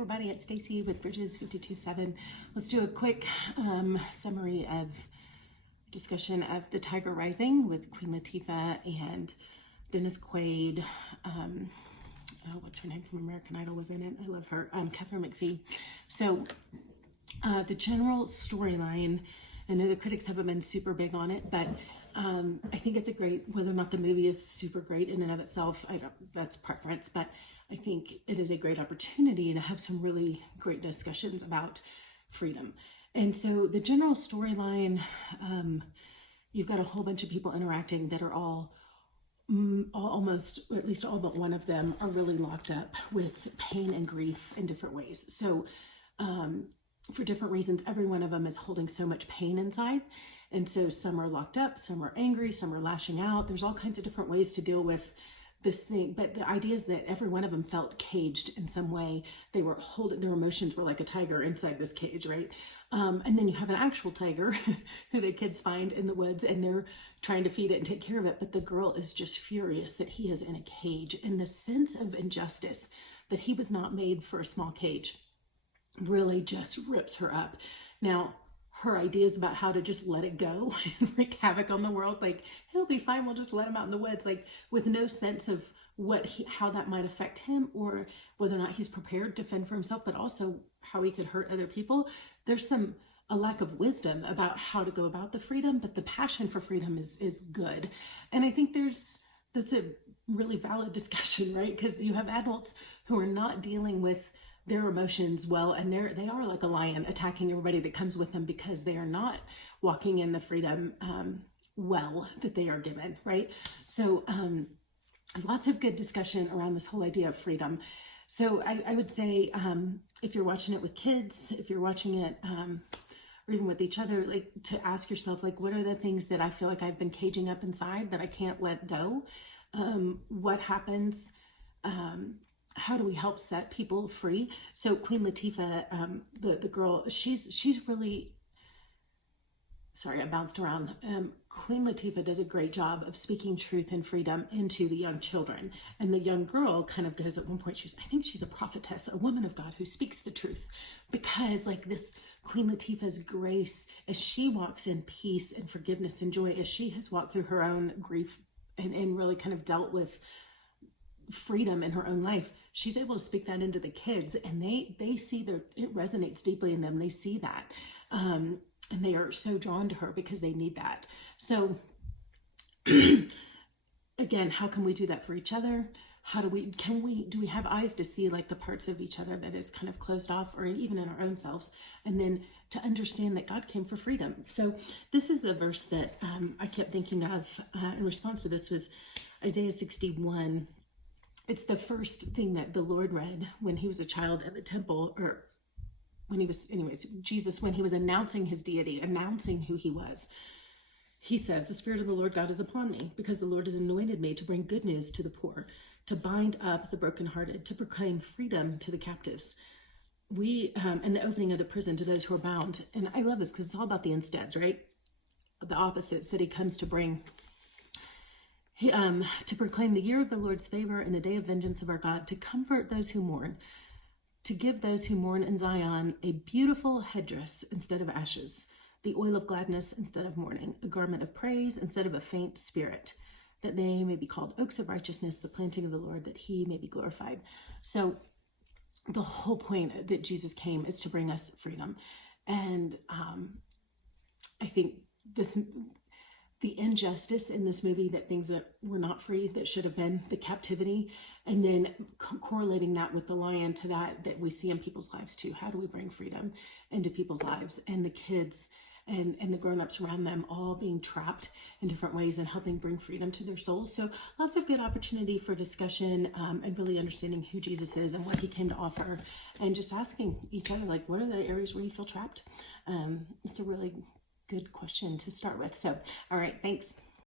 everybody, it's Stacy with Bridges 52.7. Let's do a quick summary of discussion of The Tiger Rising with Queen Latifah and Dennis Quaid. What's her name from American Idol was in it? I love her. Catherine McPhee. So the general storyline, I know the critics haven't been super big on it, but I think it's a great, whether or not the movie is super great in and of itself, that's preference, but I think it is a great opportunity to have some really great discussions about freedom. And so the general storyline, you've got a whole bunch of people interacting that are all almost, at least all but one of them, are really locked up with pain and grief in different ways. So for different reasons, every one of them is holding so much pain inside. And so some are locked up, some are angry, some are lashing out. There's all kinds of different ways to deal with this thing. But the idea is that every one of them felt caged in some way. They were holding, their emotions were like a tiger inside this cage, right? And then you have an actual tiger who the kids find in the woods, and they're trying to feed it and take care of it. But the girl is just furious that he is in a cage. And the sense of injustice that he was not made for a small cage really just rips her up. Now, her ideas about how to just let it go and wreak havoc on the world, like, he'll be fine, we'll just let him out in the woods, like, with no sense of how that might affect him, or whether or not he's prepared to fend for himself, but also how he could hurt other people. There's a lack of wisdom about how to go about the freedom, but the passion for freedom is good. And I think that's a really valid discussion, right? Because you have adults who are not dealing with their emotions well, and they are like a lion attacking everybody that comes with them because they are not walking in the freedom well that they are given, right? So lots of good discussion around this whole idea of freedom. So I would say if you're watching it with kids, if you're watching it or even with each other, like, to ask yourself, like, what are the things that I feel like I've been caging up inside that I can't let go? What happens? How do we help set people free? So Queen Latifah, the girl, she's really, sorry, I bounced around. Queen Latifah does a great job of speaking truth and freedom into the young children. And the young girl kind of goes at one point, I think she's a prophetess, a woman of God who speaks the truth. Because like this Queen Latifah's grace, as she walks in peace and forgiveness and joy, as she has walked through her own grief and really kind of dealt with freedom in her own life, she's able to speak that into the kids, and they see it resonates deeply in them. They see that, and they are so drawn to her because they need that. So again, how can we do that for each other? Do we have eyes to see like the parts of each other that is kind of closed off, or even in our own selves, and then to understand that God came for freedom. So this is the verse that I kept thinking of in response to this, was Isaiah 61. It's the first thing that the Lord read when he was a child at the temple, or when he was, anyways, Jesus, when he was announcing his deity, announcing who he was. He says, "The Spirit of the Lord God is upon me, because the Lord has anointed me to bring good news to the poor, to bind up the brokenhearted, to proclaim freedom to the captives, and the opening of the prison to those who are bound." And I love this because it's all about the insteads, right? The opposites that he comes to bring. To proclaim the year of the Lord's favor and the day of vengeance of our God, to comfort those who mourn, to give those who mourn in Zion a beautiful headdress instead of ashes, the oil of gladness instead of mourning, a garment of praise instead of a faint spirit, that they may be called oaks of righteousness, the planting of the Lord, that he may be glorified. So the whole point that Jesus came is to bring us freedom. And I think the injustice in this movie, that things that were not free, that should have been, the captivity, and then correlating that with the lion to that we see in people's lives too. How do we bring freedom into people's lives, and the kids and the grown-ups around them all being trapped in different ways, and helping bring freedom to their souls. So lots of good opportunity for discussion, and really understanding who Jesus is and what he came to offer, and just asking each other, like, what are the areas where you feel trapped? It's a really good question to start with. So, all right, thanks.